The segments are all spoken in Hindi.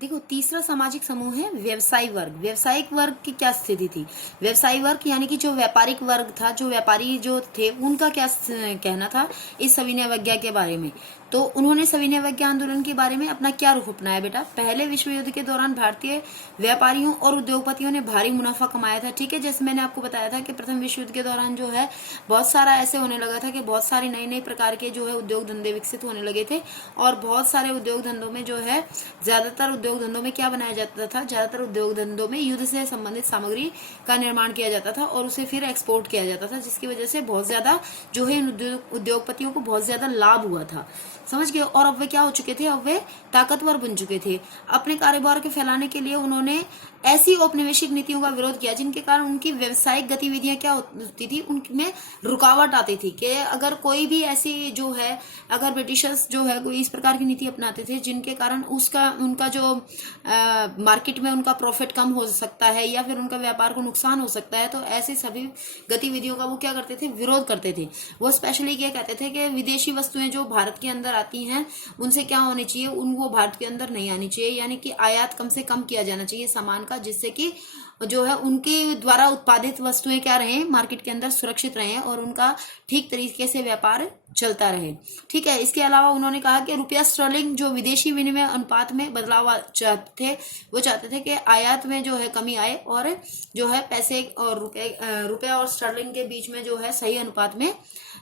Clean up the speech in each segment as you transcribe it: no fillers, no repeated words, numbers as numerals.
देखो, तीसरा सामाजिक समूह है व्यवसायी वर्ग। व्यवसायिक वर्ग की क्या स्थिति थी? व्यवसायी वर्ग यानी कि जो व्यापारिक वर्ग था, जो व्यापारी जो थे, उनका क्या कहना था इस सविनय अवज्ञा के बारे में? तो उन्होंने सविनय अवज्ञा आंदोलन के बारे में अपना क्या रुख अपनाया बेटा? पहले विश्व युद्ध के दौरान भारतीय व्यापारियों और उद्योगपतियों ने भारी मुनाफा कमाया था। ठीक है, जैसे मैंने आपको बताया था कि प्रथम विश्व युद्ध के दौरान जो है बहुत सारा ऐसे होने लगा था कि बहुत सारे नए नए प्रकार के जो है उद्योग धंधे विकसित होने लगे थे, और बहुत सारे उद्योग धंधों में जो है ज्यादातर उद्योग धंधों में क्या बनाया जाता था? ज्यादातर उद्योग धंधों में युद्ध से संबंधित सामग्री का निर्माण किया जाता था और उसे फिर एक्सपोर्ट किया जाता था, जिसकी वजह से बहुत ज्यादा जो है उद्योगपतियों को बहुत ज्यादा लाभ हुआ था। समझ गए? और अब वे क्या हो चुके थे? अब वे ताकतवर बन चुके थे। अपने कारोबार के फैलाने के लिए उन्होंने ऐसी औपनिवेशिक नीतियों का विरोध किया जिनके कारण उनकी व्यावसायिक गतिविधियां क्या होती थी, उनमें रुकावट आती थी। कि अगर कोई भी ऐसी जो है, अगर ब्रिटिशर्स जो है कोई इस प्रकार की नीति अपनाते थे जिनके कारण उनका जो मार्केट में उनका प्रॉफिट कम हो सकता है या फिर उनका व्यापार को नुकसान हो सकता है, तो ऐसी सभी गतिविधियों का वो क्या करते थे? विरोध करते थे। वो स्पेशली क्या कहते थे कि विदेशी वस्तुएं जो भारत के अंदर आती हैं उनसे क्या होनी चाहिए, वो भारत के अंदर नहीं आनी चाहिए, यानी कि आयात कम से कम किया जाना चाहिए सामान का, जिससे कि जो है उनके द्वारा उत्पादित वस्तुएं क्या रहे, मार्केट के अंदर सुरक्षित रहे और उनका ठीक तरीके से व्यापार चलता रहे। ठीक है, इसके अलावा उन्होंने कहा कि रुपया स्टर्लिंग जो विदेशी विनिमय अनुपात में बदलाव चाहते थे, वो चाहते थे कि आयात में जो है कमी आए और जो है पैसे और रुपया और स्टर्लिंग के बीच में जो है सही अनुपात में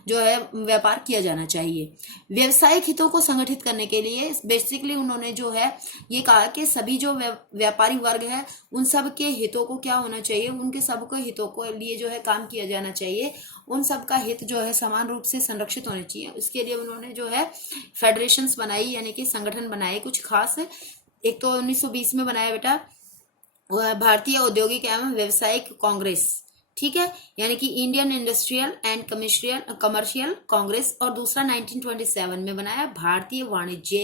जो है व्यापार किया जाना चाहिए। व्यवसायिक हितों को संगठित करने के लिए बेसिकली उन्होंने जो है ये कहा कि सभी जो व्यापारी वर्ग है उन सब के हितों को क्या होना चाहिए, उनके सबके हितों को लिए जो है काम किया जाना चाहिए, उन सब का हित जो है समान रूप से संरक्षित होने चाहिए। इसके लिए उन्होंने जो है फेडरेशंस बनाई, यानी कि संगठन बनाए कुछ खास। एक तो 1920 में बनाया बेटा भारतीय औद्योगिक एवं व्यावसायिक कांग्रेस। ठीक है, यानी कि Indian industrial and commercial Congress, और दूसरा 1927 में बनाया भारतीय वाणिज्य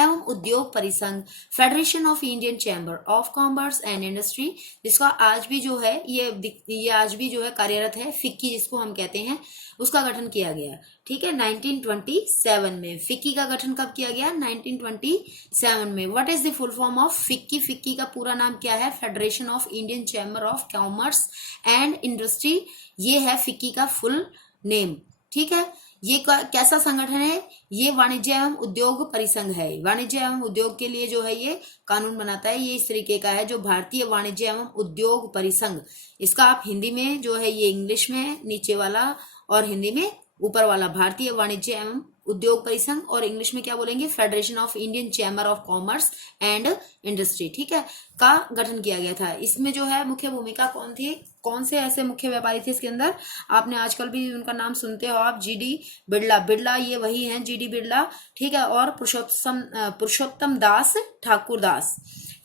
एवं उद्योग परिसंघ, federation of Indian chamber of commerce and industry, जिसका आज भी जो है ये आज भी जो है कार्यरत है, फिक्की जिसको हम कहते हैं, उसका गठन किया गया। ठीक है, 1927 में। फिक्की का गठन कब किया गया? 1927 में। What is the full form of FICCI? FICCI का पूरा नाम क्या है? Federation of Indian chamber of commerce and industry, ये है फिक्की का फुल नेम। ठीक है, ये कैसा संगठन है? ये वाणिज्य एवं उद्योग परिसंघ है। वाणिज्य एवं उद्योग के लिए जो है ये कानून बनाता है। ये इस तरीके का है जो भारतीय वाणिज्य एवं उद्योग परिसंघ। इसका आप हिंदी में जो है ये इंग्लिश में नीचे वाला और हिंदी में ऊपर वाला, भारतीय वाणिज्य एवं उद्योग परिसंघ, और इंग्लिश में क्या बोलेंगे? Federation of Indian chamber of commerce and industry. ठीक है, का गठन किया गया था। इसमें जो है मुख्य भूमिका कौन थी, कौन से ऐसे मुख्य व्यापारी थे इसके अंदर? आपने आजकल भी उनका नाम सुनते हो आप, जीडी बिड़ला ये वही हैं, जीडी बिड़ला। ठीक है, और पुरुषोत्तम दास ठाकुर दास,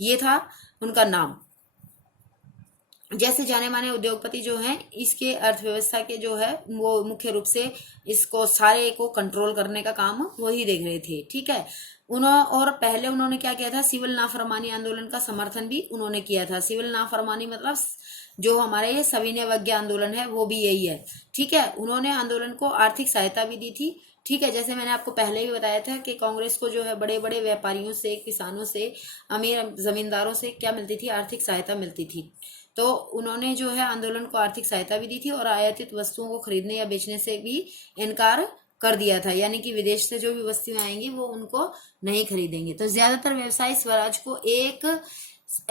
ये था उनका नाम। जैसे जाने माने उद्योगपति जो हैं, इसके अर्थव्यवस्था के जो है वो मुख्य रूप से इसको सारे को कंट्रोल करने का काम वही देख रहे थे। ठीक है, और पहले उन्होंने क्या किया था? सिविल नाफरमानी आंदोलन का समर्थन भी उन्होंने किया था। सिविल नाफरमानी मतलब जो हमारे ये सविनय अवज्ञा आंदोलन है वो भी यही है। ठीक है, उन्होंने आंदोलन को आर्थिक सहायता भी दी थी। ठीक है, जैसे मैंने आपको पहले भी बताया था कि कांग्रेस को जो है बड़े बड़े व्यापारियों से, किसानों से, अमीर जमींदारों से क्या मिलती थी? आर्थिक सहायता मिलती थी। तो उन्होंने जो है आंदोलन को आर्थिक सहायता भी दी थी और आयातित वस्तुओं को खरीदने या बेचने से भी इनकार कर दिया था, यानी कि विदेश से जो भी वस्तुएं आएंगी वो उनको नहीं खरीदेंगे। तो ज्यादातर व्यवसायी स्वराज को एक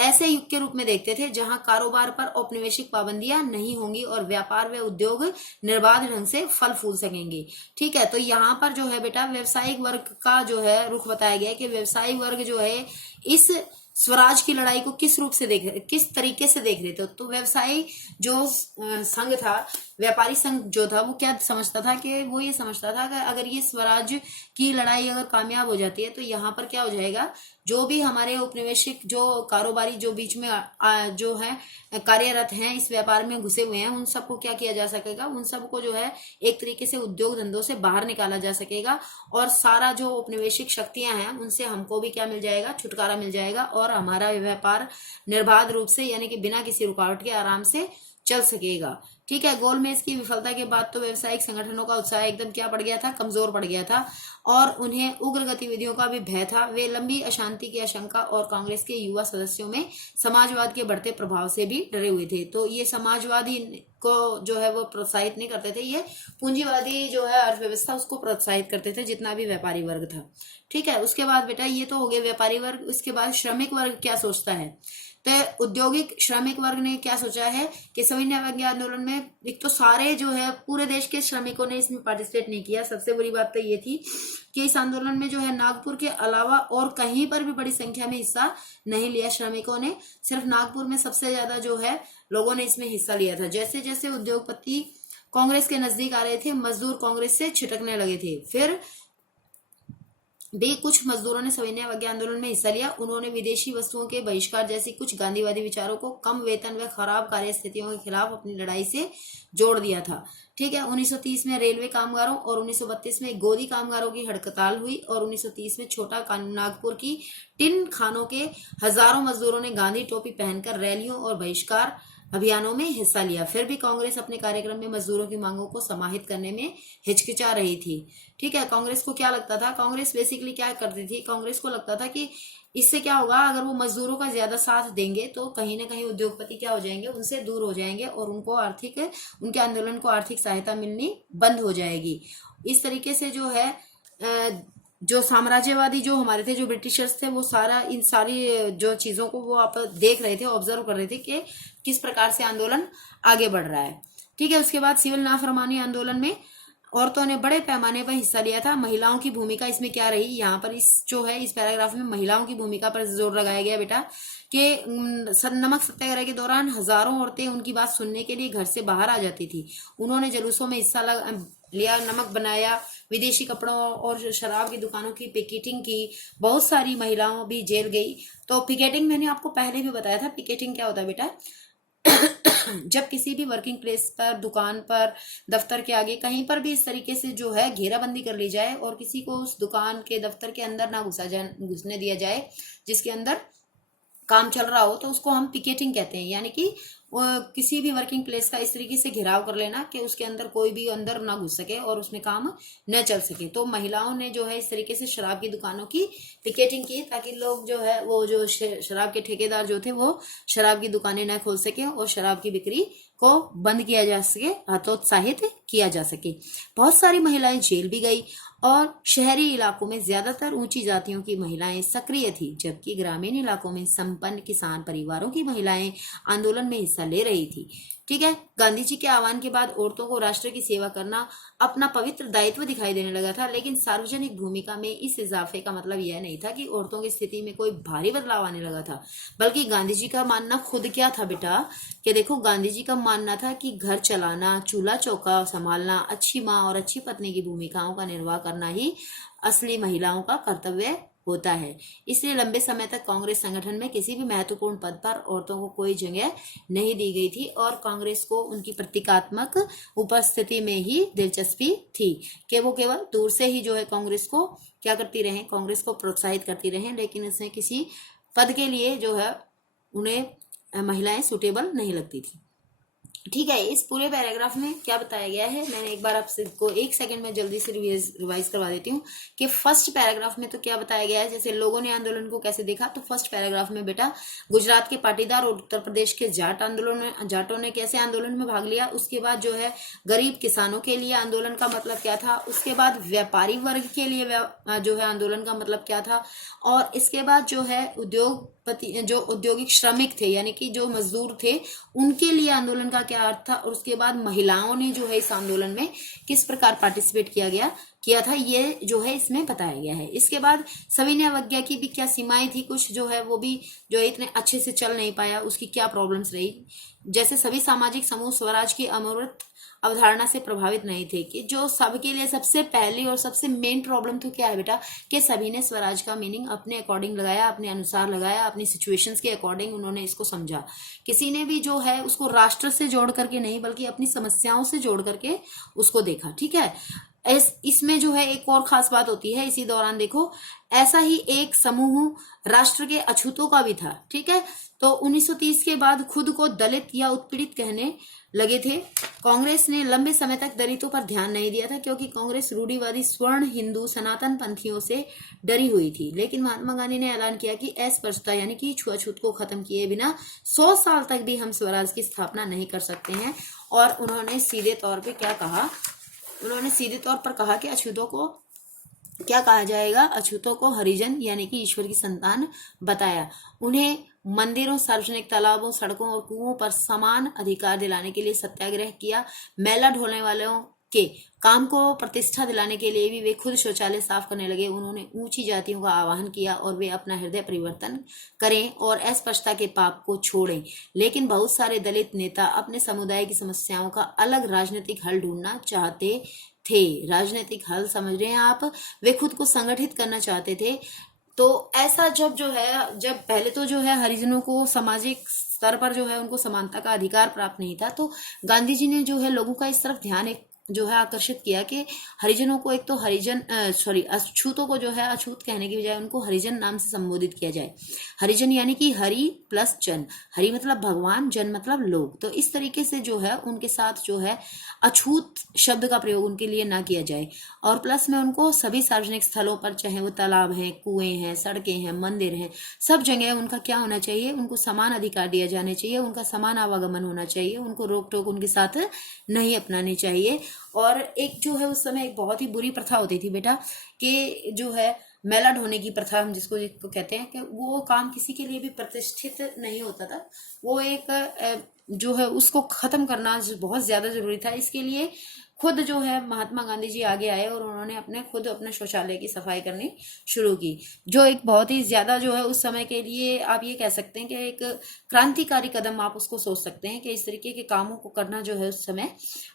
ऐसे युग के रूप में देखते थे जहां कारोबार पर औपनिवेशिक पाबंदियां नहीं होंगी और व्यापार व उद्योग निर्बाध ढंग से फल फूल सकेंगे। ठीक है, तो यहाँ पर जो है बेटा व्यवसायिक वर्ग का जो है रुख बताया गया कि व्यवसायिक वर्ग जो है इस स्वराज की लड़ाई को किस तरीके से देख रहे थे। तो व्यवसायी जो संघ था, व्यापारी संघ जो था, वो क्या समझता था कि वो ये समझता था कि अगर ये स्वराज की लड़ाई अगर कामयाब हो जाती है तो यहाँ पर क्या हो जाएगा, जो भी हमारे औपनिवेशिक जो कारोबारी जो बीच में जो है कार्यरत हैं, इस व्यापार में घुसे हुए हैं, उन सबको क्या किया जा सकेगा? उन सबको जो है एक तरीके से उद्योग धंधों से बाहर निकाला जा सकेगा और सारा जो औपनिवेशिक शक्तियां हैं उनसे हमको भी क्या मिल जाएगा? छुटकारा मिल जाएगा और हमारा व्यापार निर्बाध रूप से, यानी कि बिना किसी रुकावट के आराम से चल सकेगा। ठीक है, गोलमेज की विफलता के बाद तो व्यवसायिक संगठनों का उत्साह एकदम क्या पड़ गया था, कमजोर पड़ गया था और उन्हें उग्र गतिविधियों का भी भय था। वे लंबी अशांति की आशंका और कांग्रेस के युवा सदस्यों में समाजवाद के बढ़ते प्रभाव से भी डरे हुए थे। तो ये समाजवादी को जो है वो प्रोत्साहित नहीं करते थे, ये पूंजीवादी जो है अर्थव्यवस्था उसको प्रोत्साहित करते थे, जितना भी व्यापारी वर्ग था। ठीक है, उसके बाद बेटा ये तो हो गया व्यापारी वर्ग। उसके बाद श्रमिक वर्ग क्या सोचता है, तो औद्योगिक श्रमिक वर्ग ने क्या सोचा है कि सविनय अवज्ञा आंदोलन में एक तो सारे जो है पूरे देश के श्रमिकों ने इसमें पार्टिसिपेट नहीं किया। सबसे बड़ी बात तो ये थी कि इस आंदोलन में जो है नागपुर के अलावा और कहीं पर भी बड़ी संख्या में हिस्सा नहीं लिया श्रमिकों ने। सिर्फ नागपुर में सबसे ज्यादा जो है लोगों ने इसमें हिस्सा लिया था। जैसे जैसे उद्योगपति कांग्रेस के नजदीक आ रहे थे, मजदूर कांग्रेस से छिटकने लगे थे। फिर भी कुछ मजदूरों ने सविनय अवज्ञा आंदोलन में हिस्सा लिया। उन्होंने विदेशी वस्तुओं के बहिष्कार जैसी कुछ गांधीवादी विचारों को कम वेतन व खराब कार्य स्थितियों के खिलाफ अपनी लड़ाई से जोड़ दिया था। ठीक है, 1930 में रेलवे कामगारों और 1932 में गोदी कामगारों की हड़ताल हुई और 1930 में छोटा नागपुर की टिन खानों के हजारों मजदूरों ने गांधी टोपी पहनकर रैलियों और बहिष्कार अभियानों में हिस्सा लिया। फिर भी कांग्रेस अपने कार्यक्रम में मजदूरों की मांगों को समाहित करने में हिचकिचा रही थी। ठीक है, कांग्रेस को क्या लगता था, कांग्रेस बेसिकली क्या करती थी, कांग्रेस को लगता था कि इससे क्या होगा, अगर वो मजदूरों का ज्यादा साथ देंगे तो कहीं ना कहीं उद्योगपति क्या हो जाएंगे, उनसे दूर हो जाएंगे और उनको आर्थिक, उनके आंदोलन को आर्थिक सहायता मिलनी बंद हो जाएगी। इस तरीके से जो है जो साम्राज्यवादी जो हमारे थे, जो ब्रिटिशर्स थे, वो सारा इन सारी जो चीजों को वो आप देख रहे थे, ऑब्जर्व कर रहे थे कि किस प्रकार से आंदोलन आगे बढ़ रहा है। ठीक है, उसके बाद सिविल नाफरमानी आंदोलन में औरतों ने बड़े पैमाने पर हिस्सा लिया था। महिलाओं की भूमिका इसमें क्या रही, यहाँ पर इस जो है इस पैराग्राफ में महिलाओं की भूमिका पर जोर लगाया गया बेटा कि नमक सत्याग्रह के दौरान हजारों औरतें उनकी बात सुनने के लिए घर से बाहर आ जाती थी। उन्होंने जुलूसों में हिस्सा लिया, नमक बनाया, विदेशी कपड़ों और शराब की दुकानों की पिकेटिंग की। बहुत सारी महिलाओं भी जेल गई। तो पिकेटिंग मैंने आपको पहले भी बताया था, पिकेटिंग क्या होता है बेटा जब किसी भी वर्किंग प्लेस पर, दुकान पर, दफ्तर के आगे कहीं पर भी इस तरीके से जो है घेराबंदी कर ली जाए और किसी को उस दुकान के दफ्तर के अंदर ना घुसने दिया जाए जिसके अंदर काम चल रहा हो, तो उसको हम पिकेटिंग कहते हैं। यानी कि किसी भी वर्किंग प्लेस का इस तरीके से घेराव कर लेना कि उसके अंदर कोई भी अंदर ना घुस सके और उसमें काम न चल सके। तो महिलाओं ने जो है इस तरीके से शराब की दुकानों की पिकेटिंग की ताकि लोग जो है वो जो शराब के ठेकेदार जो थे वो शराब की दुकानें न खोल सके और शराब की बिक्री को बंद किया जा सके, हतोत्साहित किया जा सके। बहुत सारी महिलाएं जेल भी गई और शहरी इलाकों में ज्यादातर ऊंची जातियों की महिलाएं सक्रिय थी, जबकि ग्रामीण इलाकों में संपन्न किसान परिवारों की महिलाएं आंदोलन में हिस्सा ले रही थी। ठीक है, गांधी जी के आह्वान के बाद औरतों को राष्ट्र की सेवा करना अपना पवित्र दायित्व दिखाई देने लगा था, लेकिन सार्वजनिक भूमिका में इस इजाफे का मतलब यह नहीं था कि औरतों की स्थिति में कोई भारी बदलाव आने लगा था, बल्कि गांधी जी का मानना खुद क्या था बेटा कि देखो, गांधी जी का मानना था कि घर चलाना, चूल्हा चौका संभालना, अच्छी माँ और अच्छी पत्नी की भूमिकाओं का निर्वाह करना ही असली महिलाओं का कर्तव्य होता है। इसलिए लंबे समय तक कांग्रेस संगठन में किसी भी महत्वपूर्ण पद पर औरतों को कोई जगह नहीं दी गई थी और कांग्रेस को उनकी प्रतीकात्मक उपस्थिति में ही दिलचस्पी थी कि वो केवल दूर से ही जो है कांग्रेस को क्या करती रहे, कांग्रेस को प्रोत्साहित करती रहे, लेकिन इसमें किसी पद के लिए जो है उन्हें महिलाएं सुटेबल नहीं लगती थी। ठीक है, इस पूरे पैराग्राफ में क्या बताया गया है, मैंने एक बार आपसे को एक सेकंड में जल्दी से रिवाइज करवा देती हूँ कि फर्स्ट पैराग्राफ में तो क्या बताया गया है, जैसे लोगों ने आंदोलन को कैसे देखा। तो फर्स्ट पैराग्राफ में बेटा गुजरात के पाटीदार और उत्तर प्रदेश के जाटों ने कैसे आंदोलन में भाग लिया। उसके बाद जो है गरीब किसानों के लिए आंदोलन का मतलब क्या था। उसके बाद व्यापारी वर्ग के लिए जो है आंदोलन का मतलब क्या था। और इसके बाद जो है जो औद्योगिक श्रमिक थे यानी कि जो मजदूर थे उनके लिए आंदोलन का क्या अर्थ था। और उसके बाद महिलाओं ने जो है इस आंदोलन में किस प्रकार पार्टिसिपेट किया था, ये जो है इसमें बताया गया है। इसके बाद सविनय अवज्ञा की भी क्या सीमाएं थी, कुछ जो है वो भी जो है इतने अच्छे से चल नहीं पाया, उसकी क्या प्रॉब्लम्स रही। जैसे सभी सामाजिक समूह स्वराज की अमूर्त अवधारणा से प्रभावित नहीं थे, कि जो सबके लिए सबसे पहली और सबसे मेन प्रॉब्लम तो क्या है बेटा कि सभी ने स्वराज का मीनिंग अपने अकॉर्डिंग लगाया, अपने अनुसार लगाया, अपनी सिचुएशंस के अकॉर्डिंग उन्होंने इसको समझा। किसी ने भी जो है उसको राष्ट्र से जोड़ करके नहीं बल्कि अपनी समस्याओं से जोड़ करके उसको देखा। ठीक है, इसमें जो है एक और खास बात होती है इसी दौरान, देखो ऐसा ही एक समूह राष्ट्र के अछूतों का भी था। ठीक है, तो 1930 के बाद खुद को दलित या उत्पीड़ित कहने लगे थे। कांग्रेस ने लंबे समय तक दलितों पर ध्यान नहीं दिया था, क्योंकि कांग्रेस रूढ़िवादी स्वर्ण हिंदू सनातन पंथियों से डरी हुई थी। लेकिन महात्मा गांधी ने ऐलान किया कि अस्पृश्यता यानी कि छुआछूत को खत्म किए बिना 100 साल तक भी हम स्वराज की स्थापना नहीं कर सकते हैं। और उन्होंने सीधे तौर पे क्या कहा, उन्होंने सीधे तौर पर कहा कि अछूतों को क्या कहा जाएगा, अछूतों को हरिजन यानी कि ईश्वर की संतान बताया। उन्हें मंदिरों, सार्वजनिक तालाबों, सड़कों और कुओं पर समान अधिकार दिलाने के लिए सत्याग्रह किया। मैला ढोने वालों के काम को प्रतिष्ठा दिलाने के लिए भी वे खुद शौचालय साफ करने लगे। उन्होंने ऊंची जातियों का आह्वान किया और वे अपना हृदय परिवर्तन करें और अस्पृश्यता के पाप को छोड़ें। लेकिन बहुत सारे दलित नेता अपने समुदाय की समस्याओं का अलग राजनीतिक हल ढूंढना चाहते थे। राजनीतिक हल समझ रहे हैं आप, वे खुद को संगठित करना चाहते थे। तो ऐसा जब पहले तो जो है हरिजनों को सामाजिक स्तर पर जो है उनको समानता का अधिकार प्राप्त नहीं था, तो गांधी जी ने जो है लोगों का इस तरफ ध्यान एक जो है आकर्षित किया कि हरिजनों को एक तो अछूतों को जो है अछूत कहने की बजाय उनको हरिजन नाम से संबोधित किया जाए। हरिजन यानी कि हरि प्लस जन, हरि मतलब भगवान, जन मतलब लोग। तो इस तरीके से जो है उनके साथ जो है अछूत शब्द का प्रयोग उनके लिए ना किया जाए। और प्लस में उनको सभी सार्वजनिक स्थलों पर, चाहे वो तालाब हैं, कुएं हैं, सड़कें हैं, मंदिर हैं, सब जगह उनका क्या होना चाहिए, उनको समान अधिकार दिया जाने चाहिए, उनका समान आवागमन होना चाहिए, उनको रोक टोक उनके साथ नहीं अपनानी चाहिए। और एक जो है उस समय एक बहुत ही बुरी प्रथा होती थी बेटा, कि जो है मैला ढोने की प्रथा, हम जिसको कहते हैं, कि वो काम किसी के लिए भी प्रतिष्ठित नहीं होता था। वो एक जो है उसको खत्म करना बहुत ज्यादा जरूरी था। इसके लिए खुद जो है महात्मा गांधी जी आगे आए और उन्होंने अपने शौचालय की सफाई करनी शुरू की, जो एक बहुत ही ज्यादा जो है उस समय के लिए आप ये कह सकते हैं कि एक क्रांतिकारी कदम आप उसको सोच सकते हैं, कि इस तरीके के कामों को करना जो है उस समय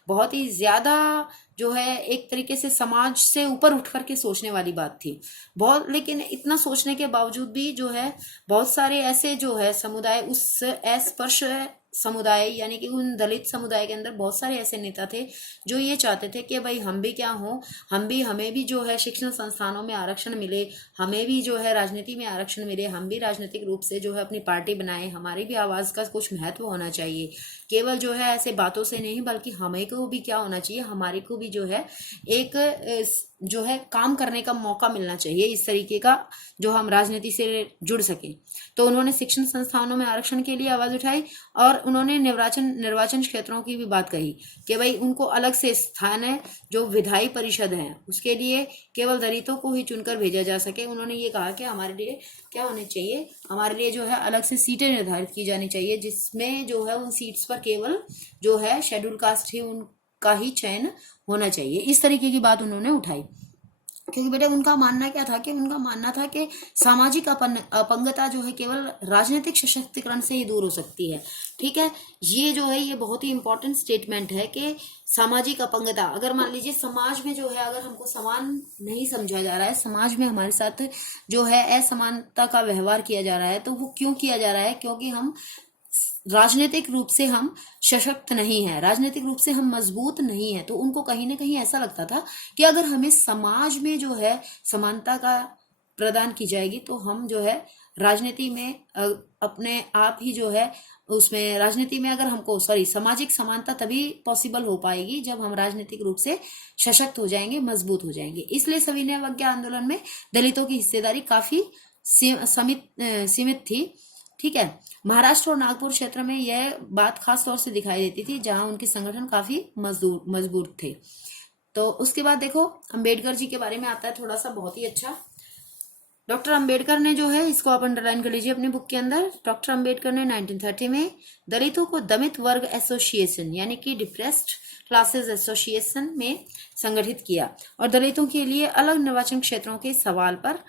बहुत ही ज्यादा जो है एक तरीके से समाज से ऊपर उठ करके सोचने वाली बात थी बहुत। लेकिन इतना सोचने के बावजूद भी जो है बहुत सारे ऐसे जो है समुदाय, उस अस्पृश्य समुदाय यानी कि उन दलित समुदाय के अंदर बहुत सारे ऐसे नेता थे जो ये चाहते थे कि भाई हम भी क्या हो, हमें भी जो है शिक्षण संस्थानों में आरक्षण मिले, हमें भी जो है राजनीति में आरक्षण मिले, हम भी राजनीतिक रूप से जो है अपनी पार्टी बनाए, हमारी भी आवाज का कुछ महत्व होना चाहिए। केवल जो है ऐसे बातों से नहीं, बल्कि हमें को भी क्या होना चाहिए, हमारे को भी जो है एक जो है काम करने का मौका मिलना चाहिए, इस तरीके का जो हम राजनीति से जुड़ सके। तो उन्होंने शिक्षण संस्थानों में आरक्षण के लिए आवाज उठाई और उन्होंने निर्वाचन क्षेत्रों की भी बात कही कि भाई उनको अलग से स्थान है, जो विधायी परिषद है उसके लिए केवल दलितों को ही चुनकर भेजा जा सके। उन्होंने ये कहा कि हमारे लिए क्या होने चाहिए, हमारे लिए जो है अलग से सीटें निर्धारित की जानी चाहिए, जिसमें जो है उन सीट्स पर केवल जो है शेड्यूल कास्ट ही उनका ही चयन होना चाहिए। इस तरीके की बात उन्होंने उठाई, क्योंकि बेटा उनका मानना क्या था, कि उनका मानना था कि सामाजिक अपंगता जो है केवल राजनीतिक सशक्तिकरण से ही दूर हो सकती है। ठीक है, ये जो है ये बहुत ही इंपॉर्टेंट स्टेटमेंट है कि सामाजिक अपंगता, अगर मान लीजिए समाज में जो है अगर हमको समान नहीं समझा जा रहा है, समाज में हमारे साथ जो है असमानता का व्यवहार किया जा रहा है, तो वो क्यों किया जा रहा है, क्योंकि हम राजनीतिक रूप से हम सशक्त नहीं है, राजनीतिक रूप से हम मजबूत नहीं है। तो उनको कहीं ना कहीं ऐसा लगता था कि अगर हमें समाज में जो है समानता का प्रदान की जाएगी, तो हम जो है राजनीति में अपने आप ही जो है उसमें राजनीति में अगर हमको सामाजिक समानता तभी पॉसिबल हो पाएगी जब हम राजनीतिक रूप से सशक्त हो जाएंगे, मजबूत हो जाएंगे। इसलिए सविनय अवज्ञा आंदोलन में दलितों की हिस्सेदारी काफी सीमित थी। ठीक है, महाराष्ट्र और नागपुर क्षेत्र में यह बात खास तौर से दिखाई देती थी, जहां उनके संगठन काफी मजबूत थे। तो उसके बाद देखो अंबेडकर जी के बारे में आता है थोड़ा सा, बहुत ही अच्छा। डॉक्टर अंबेडकर ने जो है, इसको आप अंडरलाइन कर लीजिए अपने बुक के अंदर, डॉक्टर अंबेडकर ने 1930 में दलितों को दमित वर्ग एसोसिएशन यानी कि डिप्रेस्ड क्लासेस एसोसिएशन में संगठित किया और दलितों के लिए अलग निर्वाचन क्षेत्रों के सवाल पर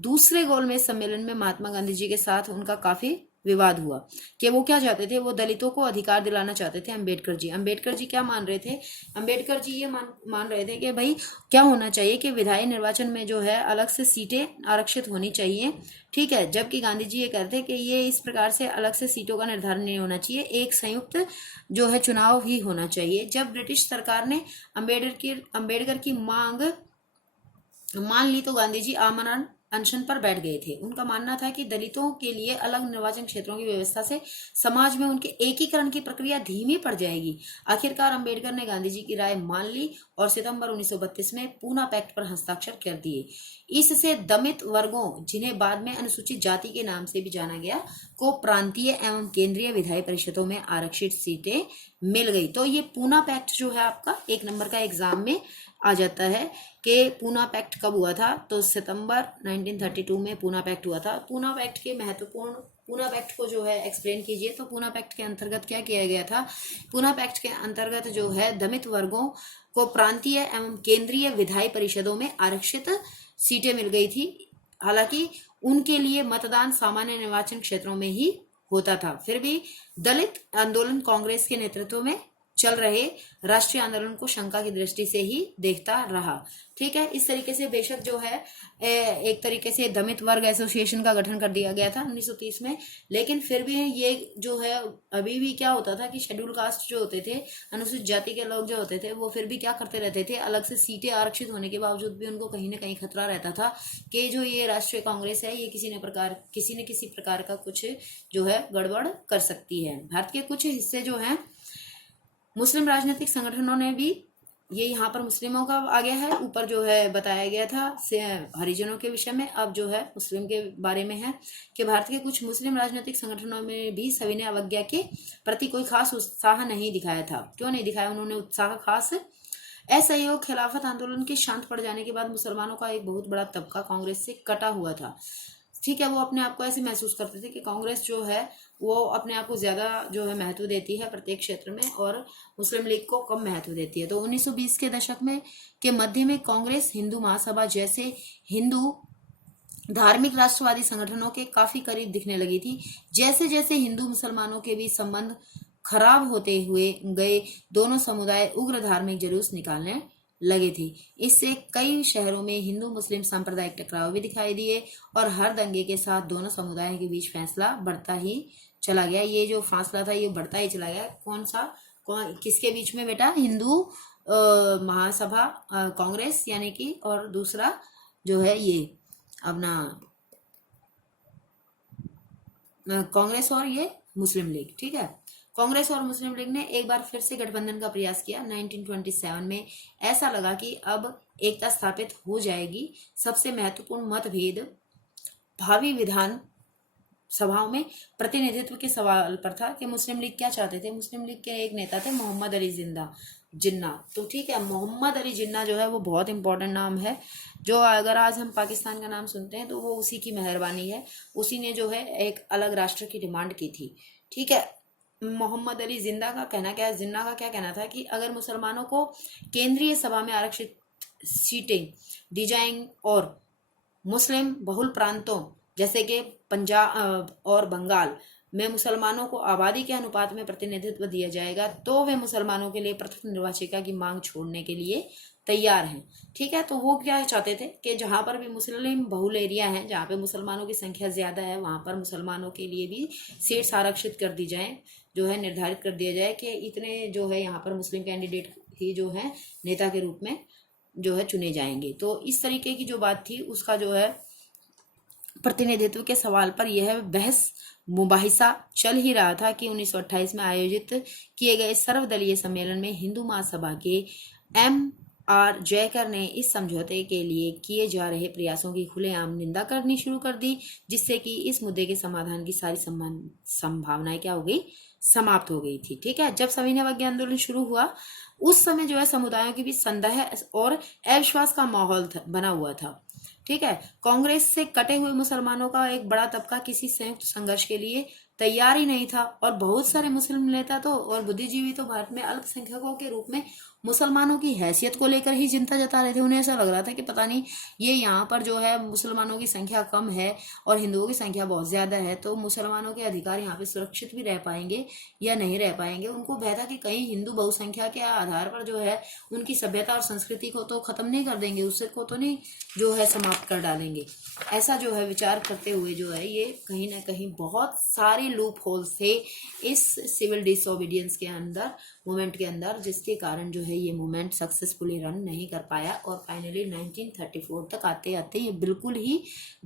दूसरे गोलमेज सम्मेलन में महात्मा गांधी जी के साथ उनका काफी विवाद हुआ कि वो क्या चाहते थे, वो दलितों को अधिकार दिलाना चाहते थे। अंबेडकर जी क्या मान रहे थे, अंबेडकर जी ये मान रहे थे कि भाई क्या होना चाहिए कि विधायी निर्वाचन में जो है अलग से सीटें आरक्षित होनी चाहिए, ठीक है। जबकि गांधी जी ये कहते कि ये इस प्रकार से अलग से सीटों का निर्धारण नहीं होना चाहिए, एक संयुक्त जो है चुनाव ही होना चाहिए। जब ब्रिटिश सरकार ने अंबेडकर की मांग मान ली तो गांधी जी आमरण अनशन पर बैठ गए थे। उनका मानना था कि दलितों के लिए अलग निर्वाचन क्षेत्रों की व्यवस्था से समाज में उनके एकीकरण की प्रक्रिया धीमी पड़ जाएगी। आखिरकार अंबेडकर ने गांधी जी की राय मान ली और सितंबर 1932 में पूना पैक्ट पर हस्ताक्षर कर दिए। इससे दमित वर्गों, जिन्हें बाद में अनुसूचित जाति के नाम से भी जाना गया, को प्रांतीय एवं केंद्रीय विधायी परिषदों में आरक्षित सीटें मिल गई। तो ये पूना पैक्ट जो है आपका 1 नंबर का एग्जाम में आ जाता है कि पूना पैक्ट कब हुआ था। तो सितंबर 1932 में पूना पैक्ट हुआ था। पूना पैक्ट के महत्वपूर्ण, पूना पैक्ट को जो है एक्सप्लेन कीजिए। तो पूना पैक्ट के अंतर्गत क्या किया गया था, पूना पैक्ट के अंतर्गत जो है दमित वर्गों को प्रांतीय एवं केंद्रीय विधायी परिषदों में आरक्षित सीटें मिल गई थी। हालांकि उनके लिए मतदान सामान्य निर्वाचन क्षेत्रों में ही होता था। फिर भी दलित आंदोलन कांग्रेस के नेतृत्व में चल रहे राष्ट्रीय आंदोलन को शंका की दृष्टि से ही देखता रहा, ठीक है। इस तरीके से बेशक जो है एक तरीके से दमित वर्ग एसोसिएशन का गठन कर दिया गया था 1930 में, लेकिन फिर भी ये जो है अभी भी क्या होता था कि शेड्यूल कास्ट जो होते थे, अनुसूचित जाति के लोग जो होते थे, वो फिर भी क्या करते रहते थे, अलग से सीटें आरक्षित होने के बावजूद भी उनको कहीं ना कहीं खतरा रहता था कि जो ये राष्ट्रीय कांग्रेस है ये किसी न किसी प्रकार का कुछ जो है गड़बड़ कर सकती है। भारत के कुछ हिस्से जो है मुस्लिम राजनीतिक संगठनों ने भी, ये यहाँ पर मुस्लिमों का आ गया है, ऊपर जो है बताया गया था हरिजनों के विषय में, अब जो है मुस्लिम के बारे में है कि भारत के कुछ मुस्लिम राजनीतिक संगठनों में भी सविनय अवज्ञा के प्रति कोई खास उत्साह नहीं दिखाया था। क्यों नहीं दिखाया उन्होंने उत्साह खास? असहयोग खिलाफत आंदोलन के शांत पड़ जाने के बाद मुसलमानों का एक बहुत बड़ा तबका कांग्रेस से कटा हुआ था, ठीक है। वो अपने आप को ऐसे महसूस करते थे कि कांग्रेस जो है वो अपने आप को ज्यादा जो है महत्व देती है प्रत्येक क्षेत्र में और मुस्लिम लीग को कम महत्व देती है। तो 1920 के दशक में के मध्य में कांग्रेस हिंदू महासभा जैसे हिंदू धार्मिक राष्ट्रवादी संगठनों के काफी करीब दिखने लगी थी। जैसे जैसे हिंदू मुसलमानों के बीच संबंध खराब होते हुए गए, दोनों समुदाय उग्र धार्मिक जुलूस निकालने लगे थे। इससे कई शहरों में हिंदू मुस्लिम सांप्रदायिक टकराव भी दिखाई दिए और हर दंगे के साथ दोनों समुदायों के बीच फैसला बढ़ता ही चला गया। ये जो फासला था ये बढ़ता ही चला गया। किसके बीच में बेटा? हिंदू महासभा कांग्रेस यानी कि, और दूसरा जो है ये अपना कांग्रेस और ये मुस्लिम लीग, ठीक है। कांग्रेस और मुस्लिम लीग ने एक बार फिर से गठबंधन का प्रयास किया 1927 में। ऐसा लगा कि अब एकता स्थापित हो जाएगी। सबसे महत्वपूर्ण मतभेद भावी विधान सभाओं में प्रतिनिधित्व के सवाल पर था कि मुस्लिम लीग क्या चाहते थे। मुस्लिम लीग के एक नेता थे मोहम्मद अली जिन्ना। तो ठीक है, मोहम्मद अली जिन्ना जो है वो बहुत इंपॉर्टेंट नाम है, जो अगर आज हम पाकिस्तान का नाम सुनते हैं तो वो उसी की मेहरबानी है। उसी ने जो है एक अलग राष्ट्र की डिमांड की थी, ठीक है। मोहम्मद अली जिन्ना का क्या कहना था कि अगर मुसलमानों को केंद्रीय सभा में आरक्षित सीटें दी जाएंगी और मुस्लिम बहुल प्रांतों जैसे कि पंजाब और बंगाल में मुसलमानों को आबादी के अनुपात में प्रतिनिधित्व दिया जाएगा, तो वे मुसलमानों के लिए पृथक निर्वाचिका की मांग छोड़ने के लिए तैयार हैं, ठीक है। तो वो क्या चाहते थे कि जहां पर भी मुस्लिम बहुल एरिया है, जहां पे मुसलमानों की संख्या ज्यादा है, वहां पर मुसलमानों के लिए भी सीट्स आरक्षित कर दी जाए, जो है निर्धारित कर दिया जाए कि इतने जो है यहाँ पर मुस्लिम कैंडिडेट ही जो है नेता के रूप में जो है चुने जाएंगे। तो इस तरीके की जो बात थी उसका जो है प्रतिनिधित्व के सवाल पर यह बहस मुबाहिसा चल ही रहा था कि 1928 में आयोजित किए गए सर्वदलीय सम्मेलन में हिंदू महासभा के M.R. जयकर ने इस समझौते के लिए किए जा रहे प्रयासों की खुलेआम निंदा करनी शुरू कर दी, जिससे कि इस मुद्दे के समाधान की सारी संभावनाएं क्या हो गई? समाप्त हो गई थी, ठीक है। जब सविनय अवज्ञा आंदोलन शुरू हुआ उस समय जो है समुदायों के बीच संदेह और अविश्वास का माहौल बना हुआ था, ठीक है। कांग्रेस से कटे हुए मुसलमानों का एक बड़ा तबका किसी संयुक्त संघर्ष के लिए तैयार ही नहीं था। और बहुत सारे मुस्लिम नेता तो और बुद्धिजीवी तो भारत में अल्पसंख्यकों के रूप में मुसलमानों की हैसियत को लेकर ही चिंता जता रहे थे। उन्हें ऐसा लग रहा था कि पता नहीं ये यहाँ पर जो है मुसलमानों की संख्या कम है और हिंदुओं की संख्या बहुत ज्यादा है, तो मुसलमानों के अधिकार यहाँ पे सुरक्षित भी रह पाएंगे या नहीं रह पाएंगे। उनको भय था कि कहीं हिंदू बहुसंख्या के आधार पर जो है उनकी सभ्यता और संस्कृति को तो खत्म नहीं कर देंगे, उससे को तो नहीं जो है समाप्त कर डालेंगे। ऐसा जो है विचार करते हुए जो है ये कहीं ना कहीं बहुत सारे लूप होल्स थे इस सिविल डिसोबीडियंस के अंदर, मूवमेंट के अंदर, जिसके कारण जो है ये मूवमेंट सक्सेसफुली रन नहीं कर पाया और फाइनली 1934 तक आते आते ये बिल्कुल ही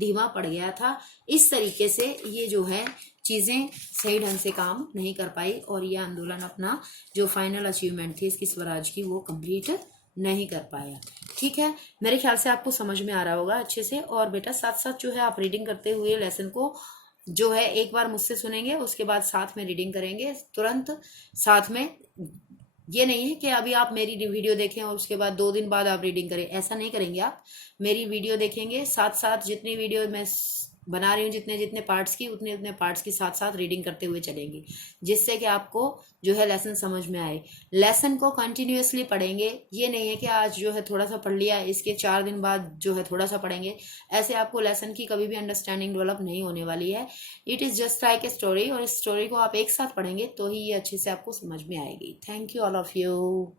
धीमा पड़ गया था। इस तरीके से ये जो है चीजें सही ढंग से काम नहीं कर पाई और ये आंदोलन अपना जो फाइनल अचीवमेंट थी इसकी स्वराज की वो कंप्लीट नहीं कर पाया। ठीक है, मेरे ख्याल से आपको समझ में आ रहा होगा अच्छे से। और बेटा साथ साथ जो है आप रीडिंग करते हुए लेसन को जो है एक बार मुझसे सुनेंगे, उसके बाद साथ में रीडिंग करेंगे तुरंत साथ में। ये नहीं है कि अभी आप मेरी वीडियो देखें और उसके बाद 2 दिन बाद आप रीडिंग करें, ऐसा नहीं करेंगे। आप मेरी वीडियो देखेंगे, साथ साथ जितनी वीडियो मैं बना रही हूँ, जितने जितने पार्ट्स की उतने उतने पार्ट्स की साथ साथ रीडिंग करते हुए चलेंगे, जिससे कि आपको जो है लेसन समझ में आए। लेसन को कंटिन्यूअसली पढ़ेंगे, ये नहीं है कि आज जो है थोड़ा सा पढ़ लिया इसके 4 दिन बाद जो है थोड़ा सा पढ़ेंगे। ऐसे आपको लेसन की कभी भी अंडरस्टैंडिंग डेवलप नहीं होने वाली है। It is just like a story, और इस स्टोरी को आप एक साथ पढ़ेंगे तो ही ये अच्छे से आपको समझ में आएगी। Thank you all of you.